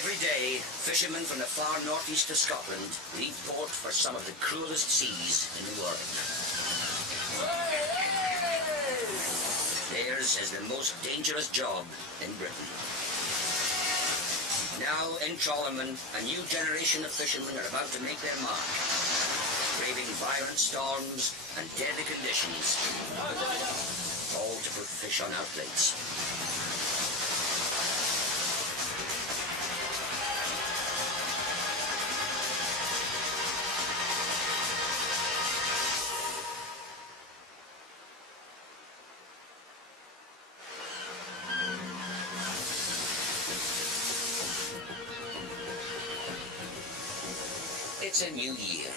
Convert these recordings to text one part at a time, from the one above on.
Every day, fishermen from the far northeast of Scotland leave port for some of the cruelest seas in the world. Theirs is the most dangerous job in Britain. Now, in Trawlermen, a new generation of fishermen are about to make their mark, braving violent storms and deadly conditions, all to put fish on our plates. It's a new year.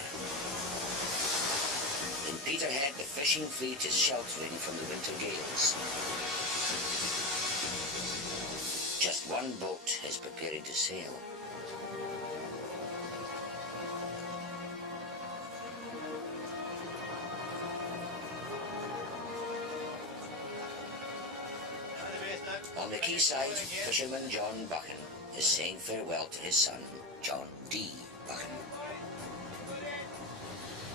In Peterhead, the fishing fleet is sheltering from the winter gales. Just one boat is preparing to sail. On the quayside, fisherman John Buchan is saying farewell to his son, John D. Buchan.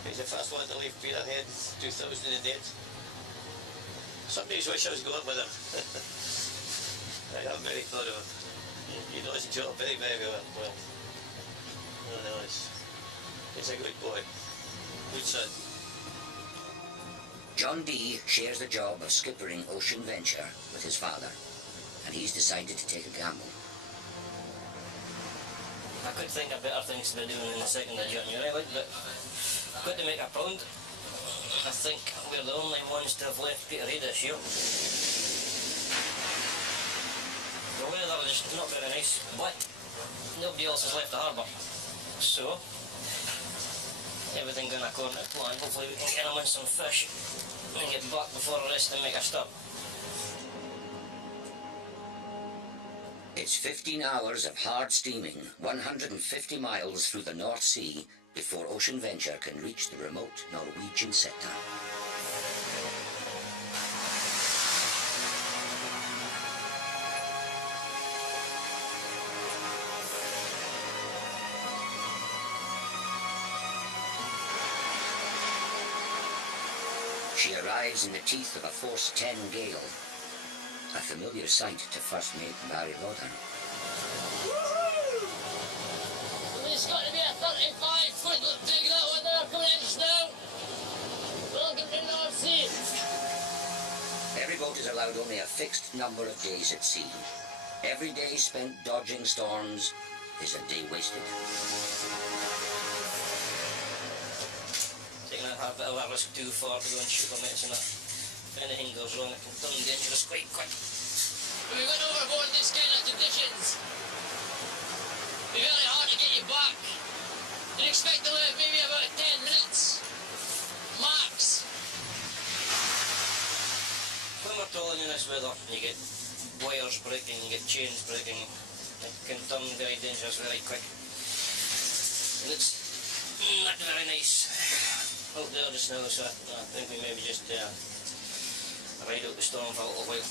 He's the first one to leave Peterhead, 2008. Some days wish I was going with him. I have very thought of him. He knows his job very, very well. I don't know, he's a good boy. Good son. John D. shares the job of skippering Ocean Venture with his father, and he's decided to take a gamble. I could think of better things to be doing in the 2nd of January, but got to make a pound. I think we're the only ones to have left Peterhead this year. The weather is not very nice, but nobody else has left the harbour. So, everything going according to plan. Hopefully we can get them on some fish and get back before the rest and make a stop. It's 15 hours of hard steaming, 150 miles through the North Sea, before Ocean Venture can reach the remote Norwegian sector. She arrives in the teeth of a force 10 gale, a familiar sight to first mate Barry Lawton. It's got to be a 35-foot big that one there coming in just now. Welcome to the North Sea. Every boat is allowed only a fixed number of days at sea. Every day spent dodging storms is a day wasted. Taking a bit of a risk too far to go and shoot my mates and that. If anything goes wrong, it can turn dangerous quite quick. We went overboard in this kind of conditions. It'd be very hard to get you back. You'd expect to live maybe about 10 minutes. Max. When we're trawling in this weather, you get wires breaking, you get chains breaking. It can turn very dangerous very quick. And it's not very nice out there just now, so I think we maybe just ride out the storm for a little while.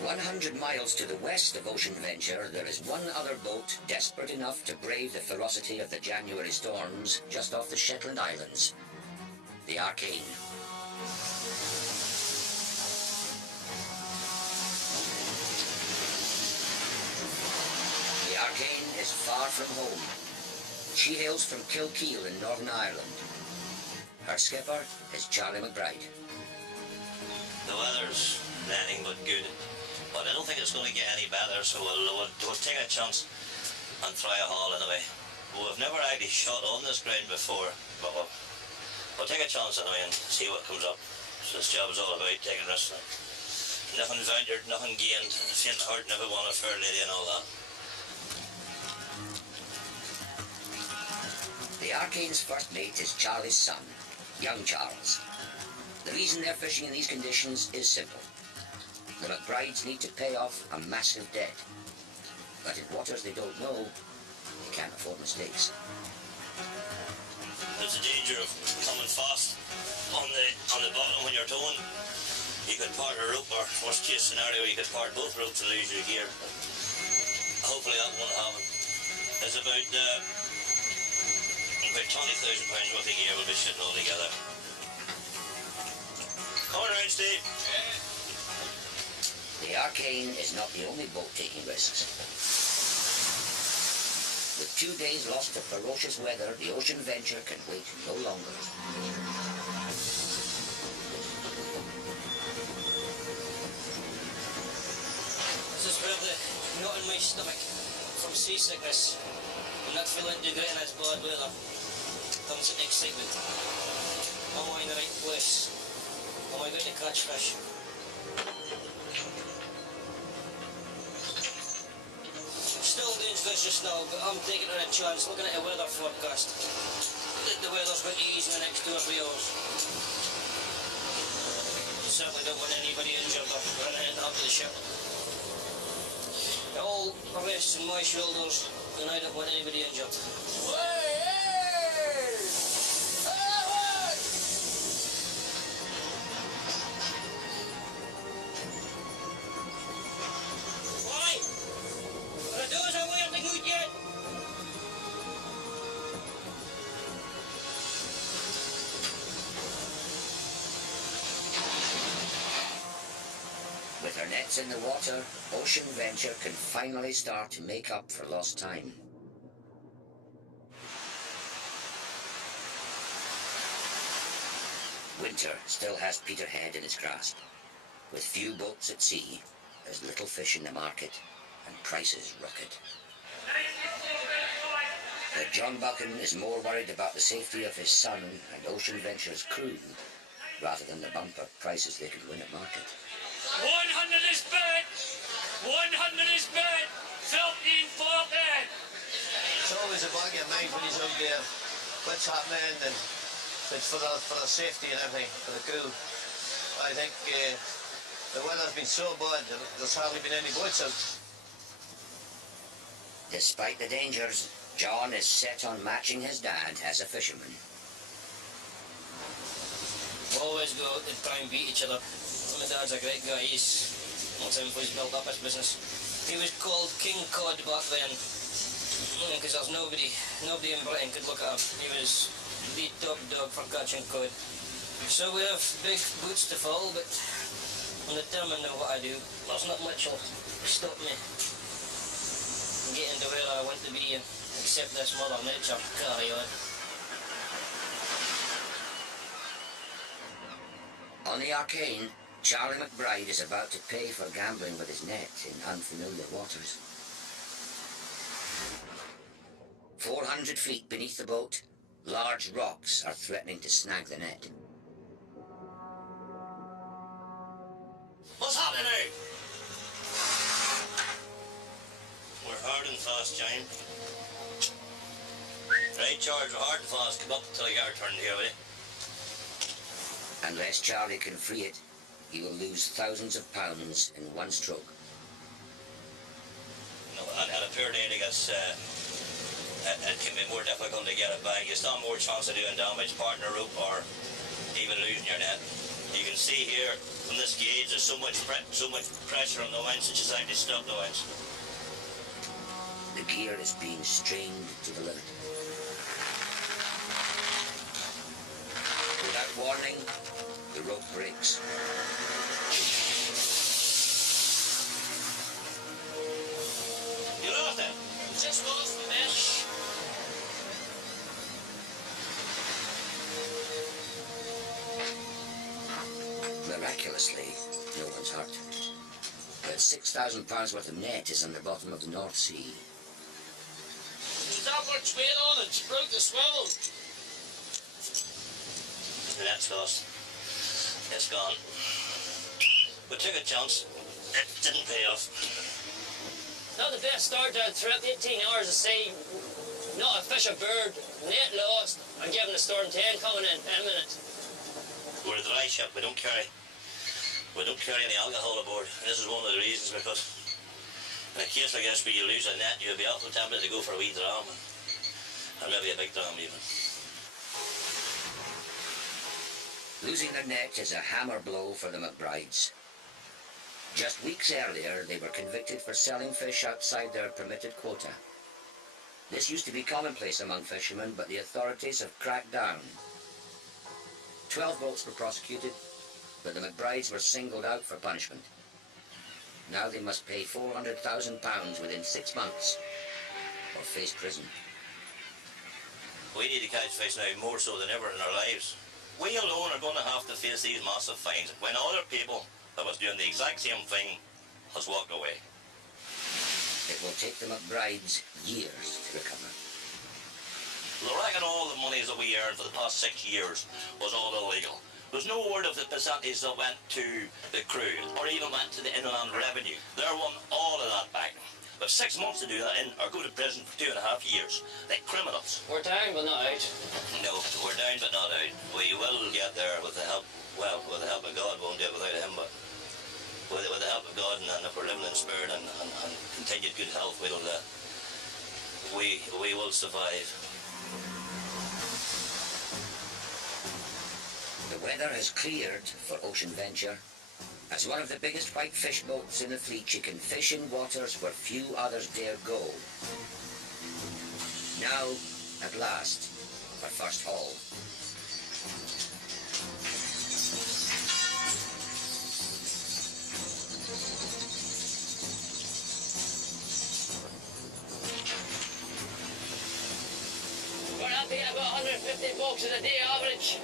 100 miles to the west of Ocean Venture, there is one other boat desperate enough to brave the ferocity of the January storms just off the Shetland Islands, the Arcane. The Arcane is far from home. She hails from Kilkeel in Northern Ireland. Her skipper is Charlie McBride. The weather's anything but good, but I don't think it's going to get any better, so we'll take a chance and try a haul anyway. We've never actually shot on this ground before, but we'll take a chance anyway and see what comes up. So this job is all about taking risks. Nothing ventured, nothing gained. It ain't hurting if we want a fair lady and all that. The Arcane's first mate is Charlie's son, young Charles. The reason they're fishing in these conditions is simple. The McBrides need to pay off a massive debt. But in waters they don't know, they can't afford mistakes. There's a danger of coming fast on the bottom when you're towing. You could part a rope or worst case a scenario where you could part both ropes and lose your gear. Hopefully that won't happen. There's about £20,000 worth of gear will be sitting all together. Come on round, Steve. The Arcane is not the only boat taking risks. With 2 days lost to ferocious weather, the Ocean Venture can wait no longer. This is where the knot in my stomach from seasickness. I'm not feeling too great in this bad weather. Comes into excitement. Am I in the right place? Am I going to catch fish? Still dangerous just now, but I'm taking it on a chance. Looking at the weather forecast, the weather's going to ease in the next 2 or 3 hours. Certainly don't want anybody injured or anything to happen to the ship. It all rests on my shoulders, and I don't want anybody injured. With her nets in the water, Ocean Venture can finally start to make up for lost time. Winter still has Peterhead in its grasp. With few boats at sea, there's little fish in the market, and prices rocket. But John Buchan is more worried about the safety of his son and Ocean Venture's crew, rather than the bumper prices they could win at market. 100 is bid! 100 is bid! 1540! It's always a bug in your mind when he's out there. What's happening, and it's for the safety and everything, for the crew. I think the weather's been so bad, there's hardly been any boats out. Despite the dangers, John is set on matching his dad as a fisherman. Always go out and try and beat each other. My dad's a great guy. He's built up his business. He was called King Cod back then, because there's nobody in Britain could look at him. He was the top dog for catching cod. So we have big boots to fill, but I'm determined in what I do. There's not much will stop me from getting to where I want to be, except this Mother Nature. Carry on. On the Arcane, Charlie McBride is about to pay for gambling with his net in unfamiliar waters. 400 feet beneath the boat, large rocks are threatening to snag the net. What's happening now? We're hard and fast, Jane. Right, George, we're hard and fast. Come up until I get our turn here, will you? Unless Charlie can free it, he will lose thousands of pounds in one stroke. No, and a poor day, I guess, it can be more difficult to get it back. You stand more chance of doing damage, parting a rope, or even losing your net. You can see here from this gauge, there's so much pressure on the winch that just actually stop the winch. The gear is being strained to the limit. Without warning, the rope breaks. You lost it? Just lost the mesh. Miraculously, no one's hurt. But £6,000 worth of net is on the bottom of the North Sea. There's that much weight on it, broke the swivel. The net's lost. It's gone. We took a chance. It didn't pay off. Not the best start to a trip, 18 hours of sea, not a fish or bird, net lost, and given the storm 10 coming in 10 minutes. We're a dry ship, we don't carry any alcohol aboard. And this is one of the reasons, because in a case like this where you lose a net, you'll be awful tempted to go for a wee dram, and maybe a big dram even. Losing Losing their net is a hammer blow for the McBrides. Just weeks earlier, they were convicted for selling fish outside their permitted quota. This used to be commonplace among fishermen, but the authorities have cracked down. 12 boats were prosecuted, but the McBrides were singled out for punishment. Now they must pay £400,000 within 6 months or face prison. We need to catch fish now more so than ever in our lives. We alone are going to have to face these massive fines when other people that was doing the exact same thing has walked away. It will take the McBrides years to recover. They reckon all the monies that we earned for the past 6 years was all illegal. There's no word of the percentage that went to the crew or even went to the inland revenue. They're wanting all of that back. But 6 months to do that in or go to prison for 2.5 years. Like criminals. We're down but not out. No, we're down but not out. We will get there with the help, well, with the help of God. Won't do it without him, but with the help of God, and if we're living in spirit and continued good health, we will survive. The weather has cleared for ocean venture. As one of the biggest white fish boats in the fleet, you can fish in waters where few others dare go. Now, at last, our first haul. We're happy at about 150 bucks a day average.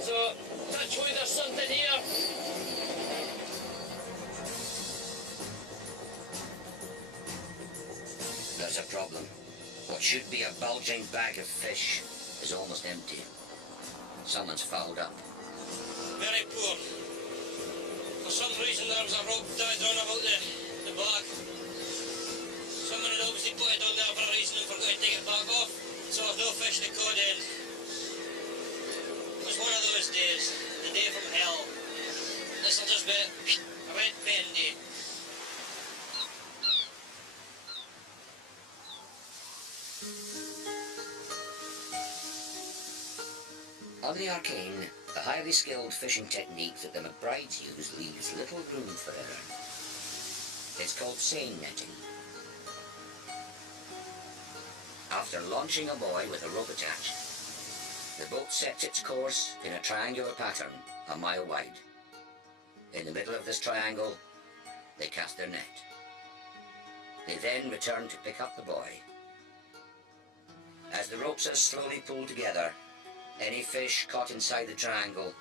So, touch wood, there's something here. There's a problem. What should be a bulging bag of fish is almost empty. Someone's fouled up. Very poor. For some reason there was a rope tied round about the bag. Someone had obviously put it on there for a reason and forgot to take it back off. So there's no fish to caught in. It was one of those days. The day from hell. This'll just be a red pen day. On the Arcane, the highly skilled fishing technique that the McBrides use leaves little room for error. It's called seine netting. After launching a buoy with a rope attached, the boat sets its course in a triangular pattern a mile wide. In the middle of this triangle, they cast their net. They then return to pick up the buoy. As the ropes are slowly pulled together, any fish caught inside the triangle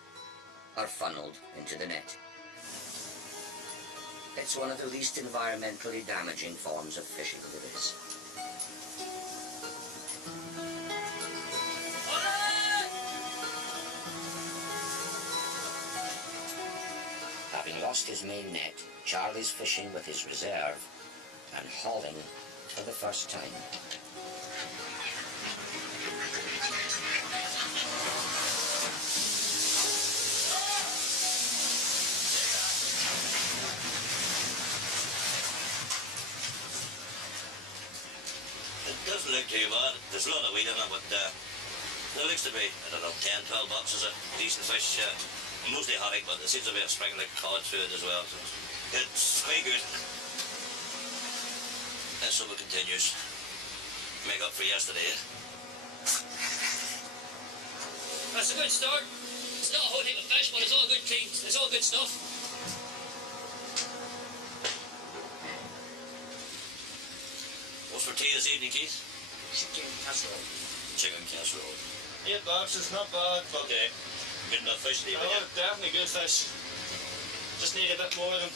are funneled into the net. It's one of the least environmentally damaging forms of fishing there is. Having lost his main net, Charlie's fishing with his reserve and hauling for the first time. Doesn't look too bad. There's a lot of weed in it, but there looks to be, I don't know, 10, 12 bucks is a decent fish. Mostly haddock, but there seems to be a sprinkle of cod through it as well. So it's quite good. And so it continues. Make up for yesterday. That's a good start. It's not a whole heap of fish, but it's all good clean. It's all good stuff. What's for tea this evening, Keith? Chicken casserole. Chicken casserole. 8 bucks, it's not bad, but Okay. Good enough fish to eat, oh, yeah. definitely good fish. Just need a bit more of them.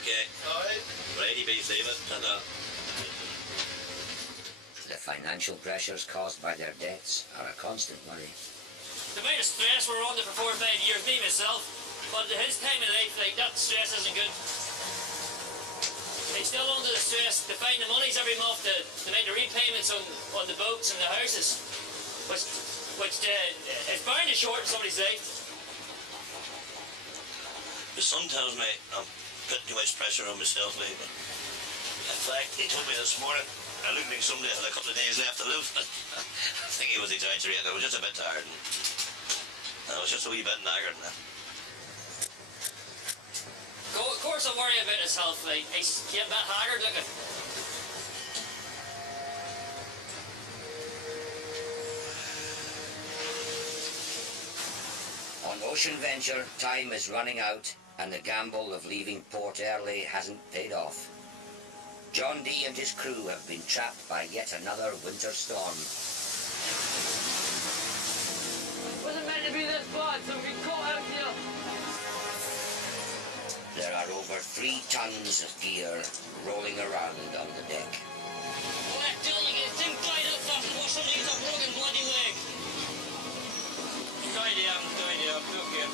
Okay. Alright. Righty, beef, leave it. Ta-da. The financial pressures caused by their debts are a constant worry. The amount of stress we're under for 4 or 5 years, me myself, but at his time of life, like, that stress isn't good. He's still under the stress to find the monies every month to make the repayments on the boats and the houses, which is bound to shorten somebody's life. The son tells me I'm putting too much pressure on myself lately. In fact, he told me this morning I looked like somebody had a couple of days left to live. I think he was exaggerating. I was just a bit tired. I was just a wee bit knackered now. Of What's the worry about his health, like? He's getting a bit haggard looking. On Ocean Venture, time is running out and the gamble of leaving port early hasn't paid off. John Dee and his crew have been trapped by yet another winter storm. Wasn't meant to be this bad, so we caught out here. There are over 3 tons of gear rolling around on the deck. Well, that till you get thing tied up first before somebody gets a broken bloody leg. Tidy up, look here.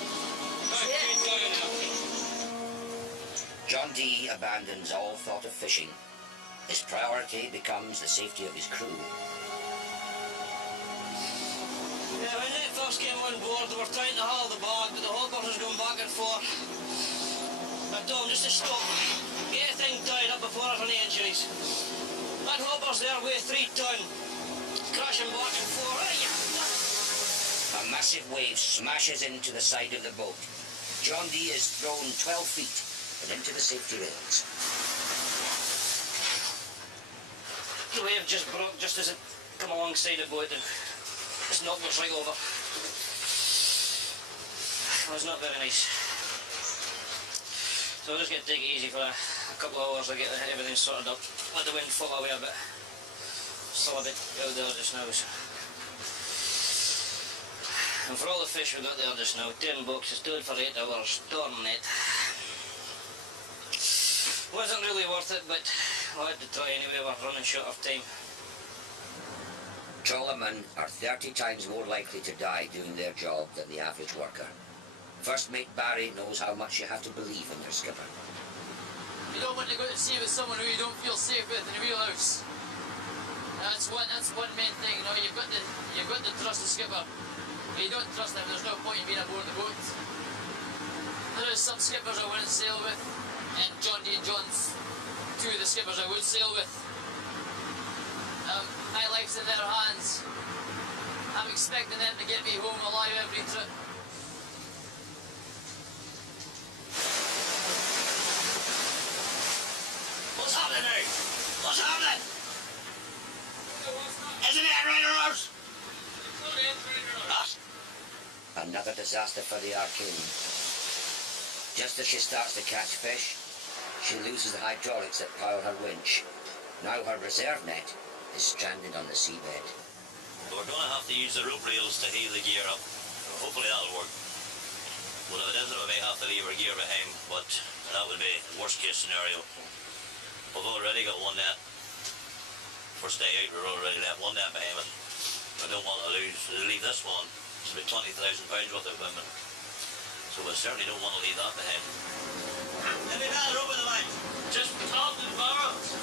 John Dee abandons all thought of fishing. His priority becomes the safety of his crew. Yeah, when they first came on board, they were trying to haul the bog, but the hopper was going back and forth. I told them just to stop. Get the thing tied up before there's any injuries. That hopper's there weigh 3 ton. Crashing back and forth. A massive wave smashes into the side of the boat. John Dee is thrown 12 feet and into the safety rails. The wave just broke just as it come alongside the boat and just knocked us right over. It was not very nice. So we're just going to take it easy for a couple of hours to get everything sorted up. Let the wind fall away a bit. Still a bit out there just now. So. And for all the fish we got there just now, 10 bucks, it's stood for 8 hours, storm net. Wasn't really worth it, but I had to try anyway, we're running short of time. Trawlermen are 30 times more likely to die doing their job than the average worker. First mate Barry knows how much you have to believe in your skipper. You don't want to go to sea with someone who you don't feel safe with in a wheelhouse. That's one main thing. You know, you've got to trust the skipper. If you don't trust them, there's no point in being aboard the boat. There is some skippers I wouldn't sail with, and John Dee and John's 2 of the skippers I would sail with. My life's in their hands. I'm expecting them to get me home alive every trip. What's happening now? What's happening? Isn't it right or else? Another disaster for the Arcane. Just as she starts to catch fish, she loses the hydraulics that power her winch. Now her reserve net is stranded on the seabed. We're going to have to use the rope reels to heel the gear up. Hopefully that'll work. Well, if it isn't, we may have to leave our gear behind, but that would be the worst case scenario. We've already got one net. First day out, we're already left one net behind, but I don't want to leave this one. It's about 20,000 pounds worth of equipment. So we certainly don't want to leave that behind. Let me down over the line. Just top and barrels.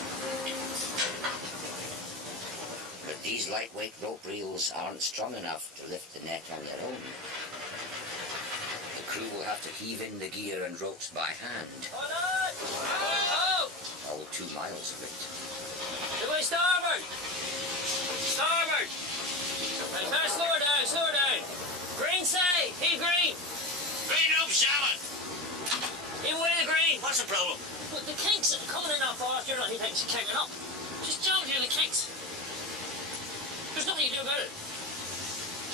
But these lightweight rope reels aren't strong enough to lift the net on their own. The crew will have to heave in the gear and ropes by hand. Oh! All 2 miles of it. The way starboard! Starboard! Right, slow her down, slow her down. Green say, hey green! Green rope, Shaman! Hey, way the green! What's the problem? Look, the kinks are coming in that far, you're not even kicking up. Just jump here, the kinks. There's nothing you can do about it.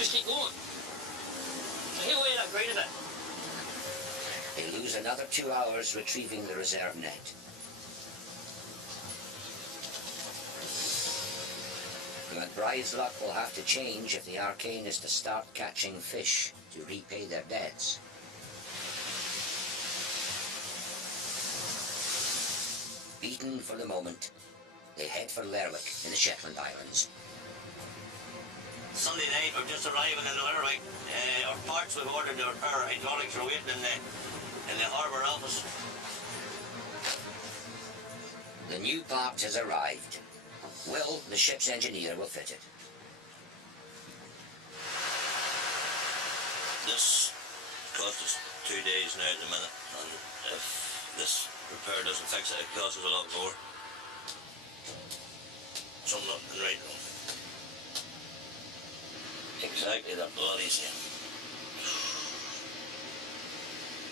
Just keep going. So hey, way that green a bit. They lose another 2 hours retrieving the reserve net. The McBride's luck will have to change if the Arcane is to start catching fish to repay their debts. Beaten for the moment, they head for Lerwick in the Shetland Islands. Sunday night, we're just arriving in Lerwick. Our parts we've ordered to repair our hydraulics are waiting in the harbour office. The new part has arrived. Will, the ship's engineer, will fit it. This cost us 2 days now at the minute, and if this repair doesn't fix it, it costs us a lot more. Something not been right though. Exactly that bloody same.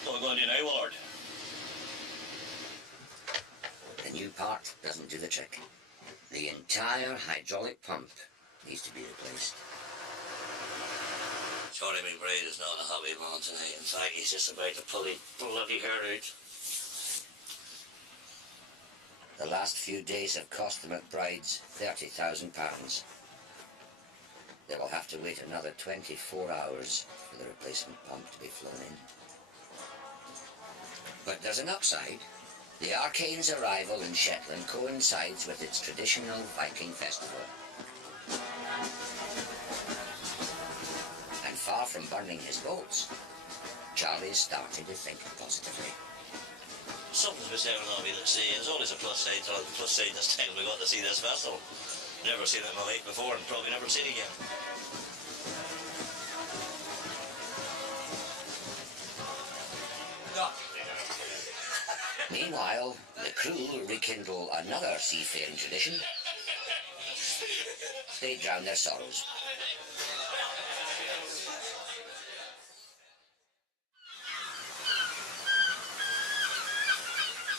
What are we going to do now, Willard? new part doesn't do the trick. The entire hydraulic pump needs to be replaced. Trawlermen Braid is not a happy man tonight. In fact, he's just about to pull his bloody hair out. The last few days have cost the McBrides £30,000. They will have to wait another 24 hours for the replacement pump to be flown in. But there's an upside. The Arcane's arrival in Shetland coincides with its traditional Viking festival. And far from burning his boats, Charlie's started to think positively. Something's missing out on me to see. There's always a plus side. The plus side this time we got to see this festival. Never seen it in my life before and probably never seen it again. Meanwhile, the crew rekindle another seafaring tradition. They drown their sorrows.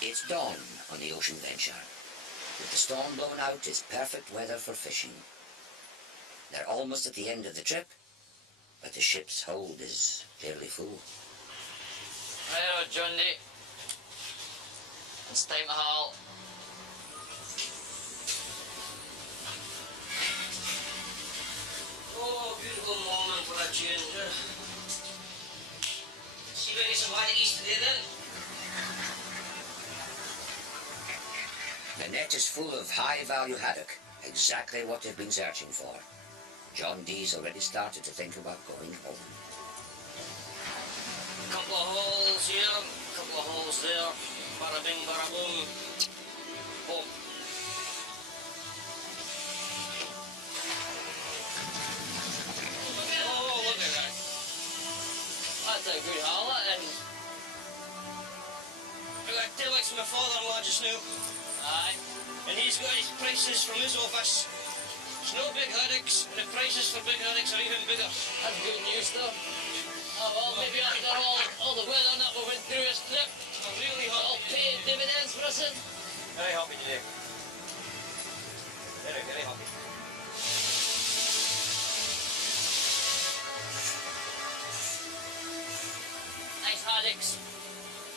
It's dawn on the Ocean Venture. With the storm blown out, it's perfect weather for fishing. They're almost at the end of the trip, but the ship's hold is fairly full. Right, John D. It's time to haul. Oh, beautiful moment for a change. See where it's about east today then? The net is full of high-value haddock, exactly what they've been searching for. John D's already started to think about going home. Couple of holes here, couple of holes there. Bada bing, bada boom. Boom. Oh, look at that. That's a good haul, that is. I got Tillich's my father-in-law just now. Aye. And he's got his prices from his office. There's no big haddocks, and the prices for big haddocks are even bigger. That's good news, though. Oh, well, maybe after all the weather that we went through this trip, I'm really it'll happy. pay dividends for us. Very happy today. Very, very happy. Nice haddocks.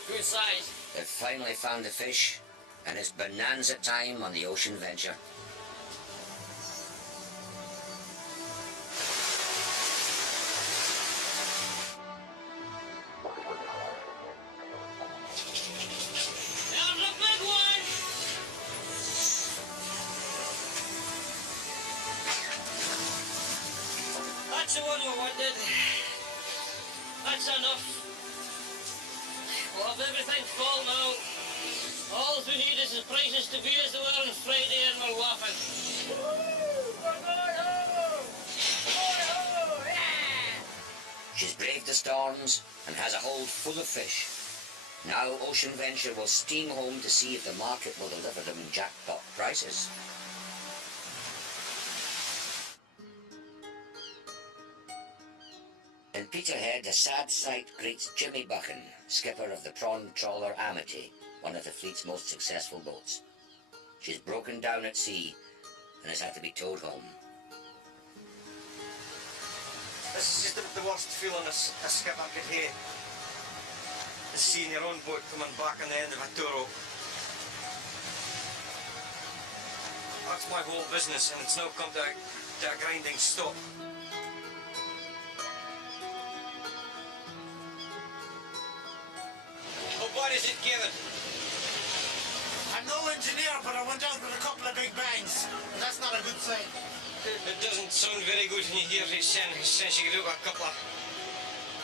Good size. They've finally found the fish, and it's bonanza time on the Ocean Venture. There's a big one! That's the one we wanted. That's enough. We'll have everything full now. All we need is the prices to be as they were on Friday and we're laughing. She's braved the storms and has a hold full of fish. Now Ocean Venture will steam home to see if the market will deliver them jackpot prices. In Peterhead, a sad sight greets Jimmy Buchan, skipper of the prawn trawler Amity, one of the fleet's most successful boats. She's broken down at sea and has had to be towed home. This is just the worst feeling a skipper could have. Is seeing your own boat coming back on the end of a tow rope. That's my whole business, and it's now come to a grinding stop. Oh, what is it, Kevin? I'm no engineer, but I went out with a couple of big bangs. That's not a good sign. It doesn't sound very good when you hear it since you got out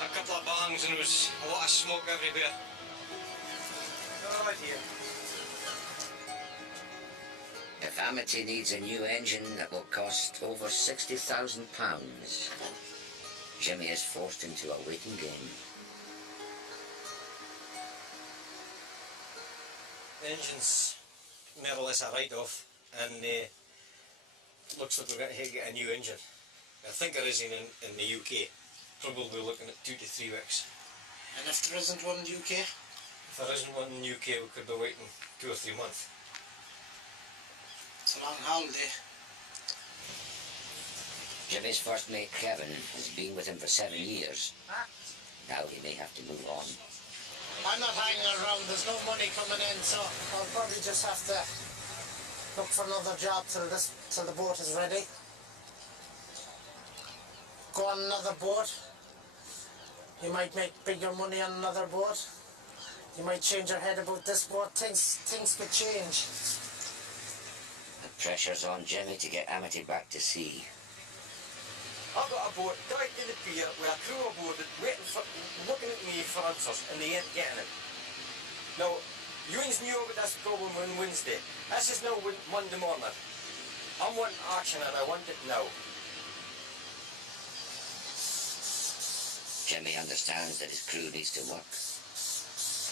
a couple of bangs and there was a lot of smoke everywhere. All right here. If Amity needs a new engine that will cost over £60,000, Jimmy is forced into a waiting game. The engine's more or less a write-off, and looks like we're going to get a new engine. I think there is in the UK. Probably looking at 2 to 3 weeks. And if there isn't one in the UK? If there isn't one in the UK, we could be waiting 2 or 3 months. It's a long holiday. Jimmy's first mate, Kevin, has been with him for 7 years. Now he may have to move on. I'm not hanging around, there's no money coming in, so I'll probably just have to look for another job till the boat is ready. Go on another boat. You might make bigger money on another boat. You might change your head about this boat. Things could change. The pressure's on Jimmy to get Amity back to sea. I've got a boat down to the pier with a crew aboard it looking at me for answers, and they ain't getting it. Now, you knew about this problem on Wednesday. This is now Monday morning. I'm wanting action and I want it now. Jimmy understands that his crew needs to work.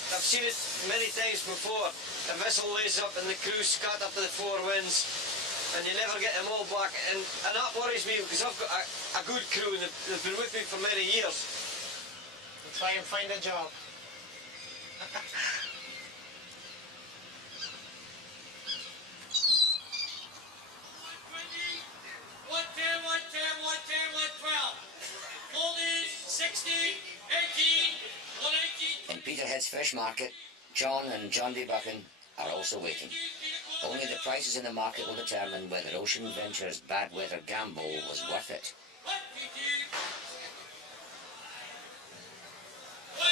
I've seen it many times before. The vessel lays up and the crew scatter to the four winds, and you never get them all back, and that worries me because I've got a good crew and they've been with me for many years. We'll try and find a job. In Peterhead's fish market, John and John D. Buchan are also waiting. Only the prices in the market will determine whether Ocean Venture's bad weather gamble was worth it.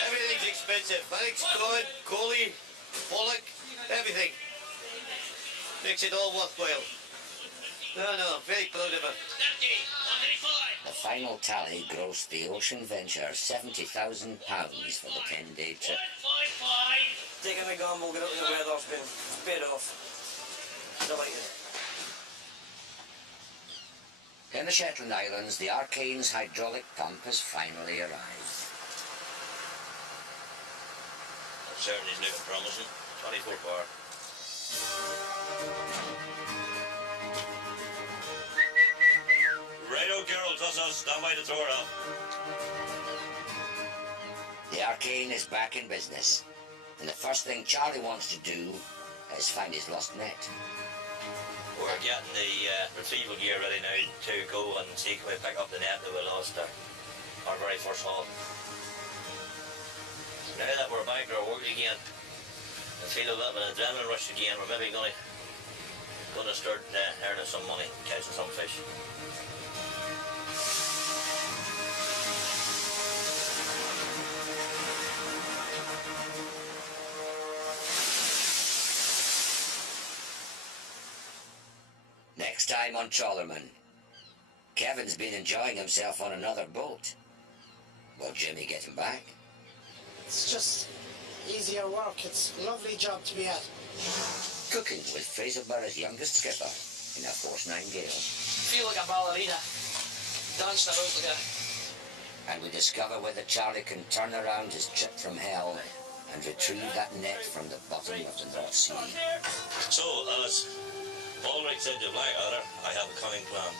Everything's expensive. Manic's cod, collie, pollock, everything. Makes it all worthwhile. No, very proud of it. The final tally grossed the Ocean Venture £70,000 for the 10-day trip. Taking a gamble, get out in the weather's been paid off. Delighted. In the Shetland Islands, the Arcane's hydraulic pump has finally arrived. It certainly is looking promising. 24 bar. Righto, girls, that's us. Stand by to throw her up. The Arcane is back in business, and the first thing Charlie wants to do is find his lost net. We're getting the retrieval gear ready now to go and see can we pick up the net that we lost our very first haul. Now that we're back to our work again, I feel a bit of an adrenaline rush again. We're maybe going to start earning some money, catching some fish. Next time on Trawlermen, Kevin's been enjoying himself on another boat. Will Jimmy get him back? It's just easier work. It's a lovely job to be at. Cooking with Fraserburgh's youngest skipper in a Force 9 gale. Feel like a ballerina. Dancing about like a... And we discover whether Charlie can turn around his trip from hell and retrieve that net from the bottom of the North Sea. So, as Paul Wright said to Blackadder, I have a cunning plan.